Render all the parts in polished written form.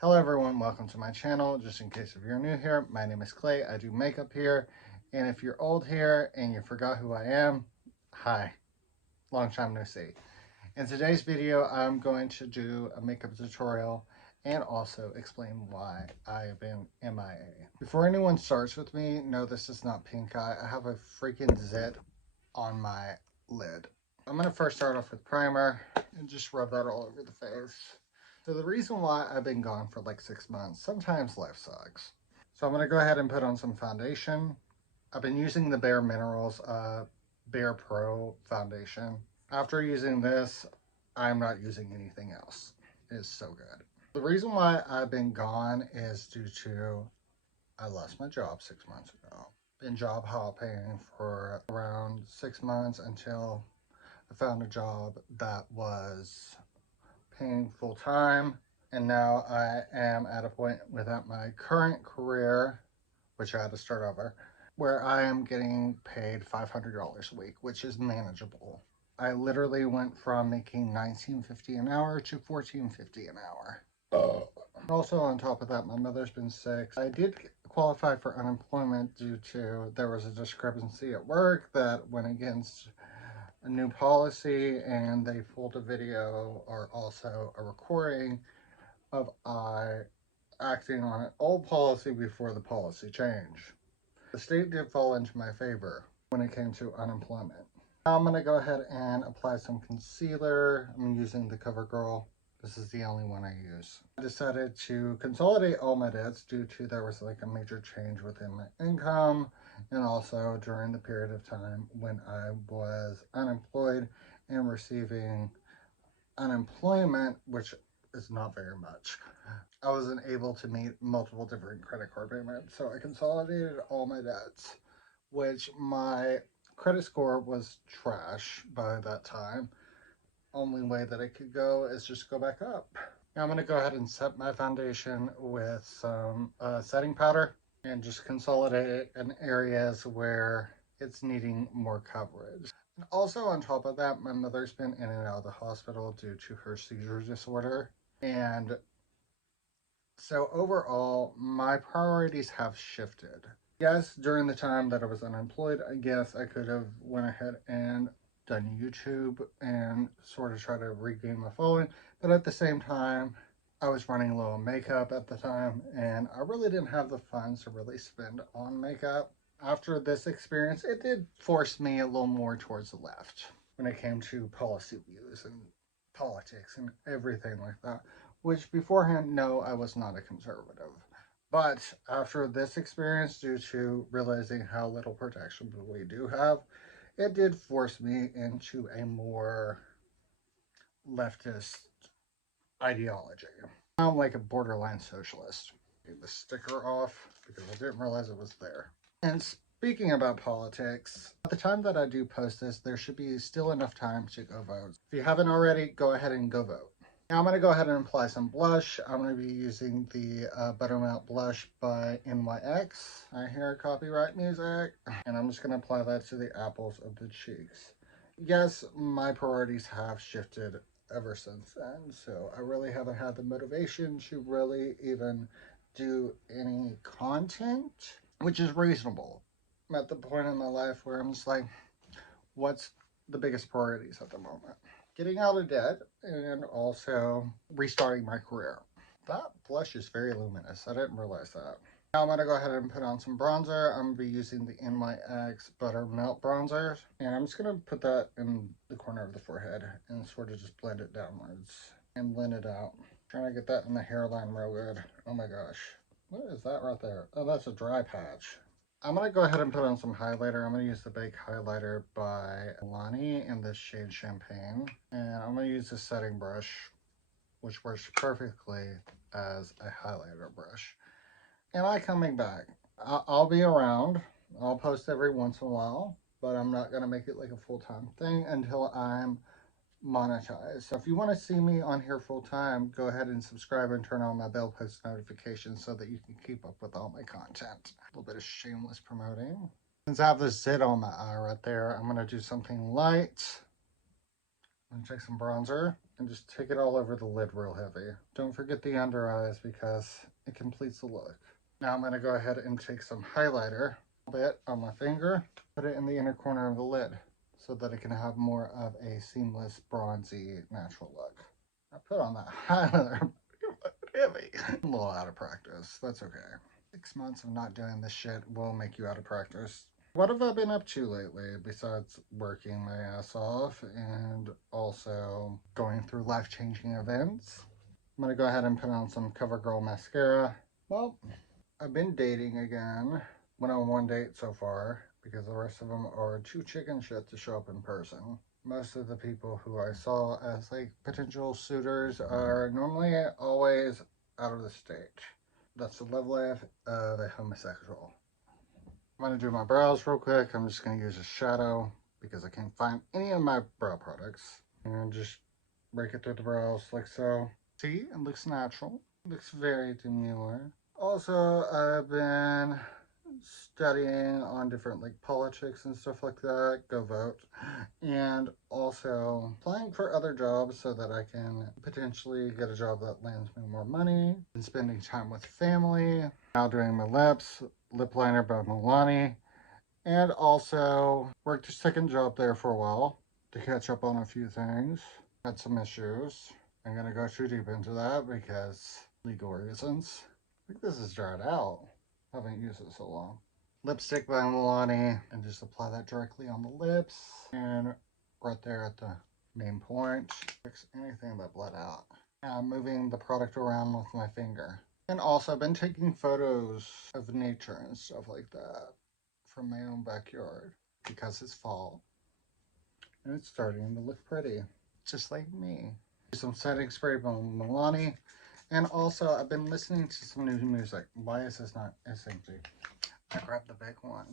Hello everyone, welcome to my channel. Just in case if you're new here, my name is Clay. I do makeup here. And if you're old here and you forgot who I am, hi, long time no see. In today's video, I'm going to do a makeup tutorial and also explain why I have been MIA. Before anyone starts with me, no, this is not pink eye. I have a freaking zit on my lid. I'm going to first start off with primer and just rub that all over the face. So the reason why I've been gone for like 6 months, sometimes life sucks. So I'm going to go ahead and put on some foundation. I've been using the Bare Minerals Bare Pro foundation. After using this, I'm not using anything else. It is so good. The reason why I've been gone is due to I lost my job 6 months ago. Been job hopping for around 6 months until I found a job that was paying full time, and now I am at a point without my current career, which I had to start over, where I am getting paid $500 a week, which is manageable. I literally went from making $19.50 an hour to $14.50 an hour. Also on top of that, my mother's been sick. I did qualify for unemployment due to there was a discrepancy at work that went against a new policy, and they pulled a video or also a recording of I acting on an old policy before the policy change. The state did fall into my favor when it came to unemployment. Now I'm going to go ahead and apply some concealer. I'm using the CoverGirl. This is the only one I use. I decided to consolidate all my debts due to there was like a major change within my income, and also during the period of time when I was unemployed and receiving unemployment, which is not very much. I wasn't able to meet multiple different credit card payments, so I consolidated all my debts, which my credit score was trash by that time. Only way that it could go is just go back up. Now I'm going to go ahead and set my foundation with some setting powder and just consolidate it in areas where it's needing more coverage. And also on top of that, my mother's been in and out of the hospital due to her seizure disorder. And so overall, my priorities have shifted. Yes, during the time that I was unemployed, I guess I could have went ahead and done YouTube and sort of try to regain my following, but at the same time I was running low on makeup at the time, and I really didn't have the funds to really spend on makeup. After this experience, it did force me a little more towards the left when it came to policy views and politics and everything like that, which beforehand, no, I was not a conservative. But after this experience, due to realizing how little protection we do have, it did force me into a more leftist ideology. I'm like a borderline socialist. Get the sticker off because I didn't realize it was there. And speaking about politics, at the time that I do post this, there should be still enough time to go vote. If you haven't already, go ahead and go vote. Now I'm going to go ahead and apply some blush. I'm going to be using the Buttermelt Blush by NYX. I hear copyright music. And I'm just going to apply that to the apples of the cheeks. Yes, my priorities have shifted ever since then. So I really haven't had the motivation to really even do any content, which is reasonable. I'm at the point in my life where I'm just like, what's the biggest priorities at the moment? Getting out of debt and also restarting my career. That blush is very luminous. I didn't realize that. Now I'm going to go ahead and put on some bronzer. I'm going to be using the NYX Buttermelt Bronzer. And I'm just going to put that in the corner of the forehead and sort of just blend it downwards and blend it out. Trying to get that in the hairline real good. Oh my gosh. What is that right there? Oh, that's a dry patch. I'm going to go ahead and put on some highlighter. I'm going to use the Bake Highlighter by Lonnie in this shade Champagne. And I'm going to use the setting brush, which works perfectly as a highlighter brush. Am I coming back? I'll be around. I'll post every once in a while, but I'm not going to make it like a full-time thing until I'm monetized. So if you want to see me on here full-time, go ahead and subscribe and turn on my bell post notifications so that you can keep up with all my content. A little bit of shameless promoting. Since I have this zit on my eye right there, I'm going to do something light I'm gonna take some bronzer and just take it all over the lid real heavy. Don't forget the under eyes because it completes the look. Now I'm gonna go ahead and take some highlighter, a bit on my finger, put it in the inner corner of the lid so that it can have more of a seamless, bronzy, natural look. I put on that highlighter heavy. I'm a little out of practice. That's okay. 6 months of not doing this shit will make you out of practice. What have I been up to lately besides working my ass off and also going through life-changing events? I'm gonna go ahead and put on some CoverGirl mascara. Well, I've been dating again. Went on one date so far because the rest of them are too chicken shit to show up in person. Most of the people who I saw as like potential suitors are normally always out of the state. That's the love life of a homosexual. I'm going to do my brows real quick. I'm just going to use a shadow because I can't find any of my brow products. And just break it through the brows like so. See, it looks natural. It looks very demure. Also, I've been studying on different like politics and stuff like that. Go vote. And also applying for other jobs so that I can potentially get a job that lands me more money. And spending time with family. Now doing my lips, lip liner by Milani. And also worked a second job there for a while to catch up on a few things. Had some issues. I'm gonna go too deep into that because legal reasons. I think this is dried out. I haven't used it so long. Lipstick by Milani, and just apply that directly on the lips and right there at the main point. Fix anything that bled out. Now I'm moving the product around with my finger. And also I've been taking photos of nature and stuff like that from my own backyard because it's fall and it's starting to look pretty, just like me. Some setting spray by Milani. And also I've been listening to some new music. Why is this not as empty? I grabbed the big one.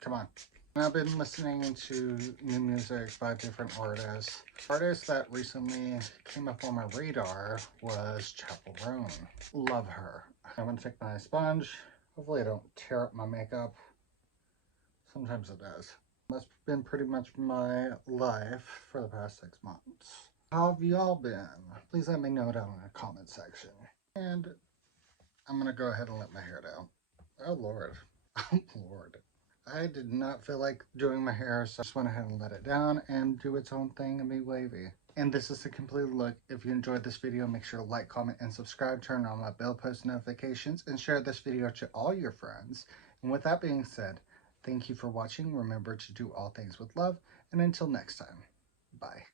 Come on. And I've been listening to new music by different artists. Artist that recently came up on my radar was Chapel Roan. Love her. I'm gonna take my sponge. Hopefully I don't tear up my makeup. Sometimes it does. That's been pretty much my life for the past 6 months. How have y'all been? Please let me know down in the comment section. And I'm gonna go ahead and let my hair down. Oh Lord. Oh Lord. I did not feel like doing my hair, so I just went ahead and let it down and do its own thing and be wavy. And this is the complete look. If you enjoyed this video, make sure to like, comment, and subscribe. Turn on my bell post notifications and share this video to all your friends. And with that being said, thank you for watching. Remember to do all things with love. And until next time, bye.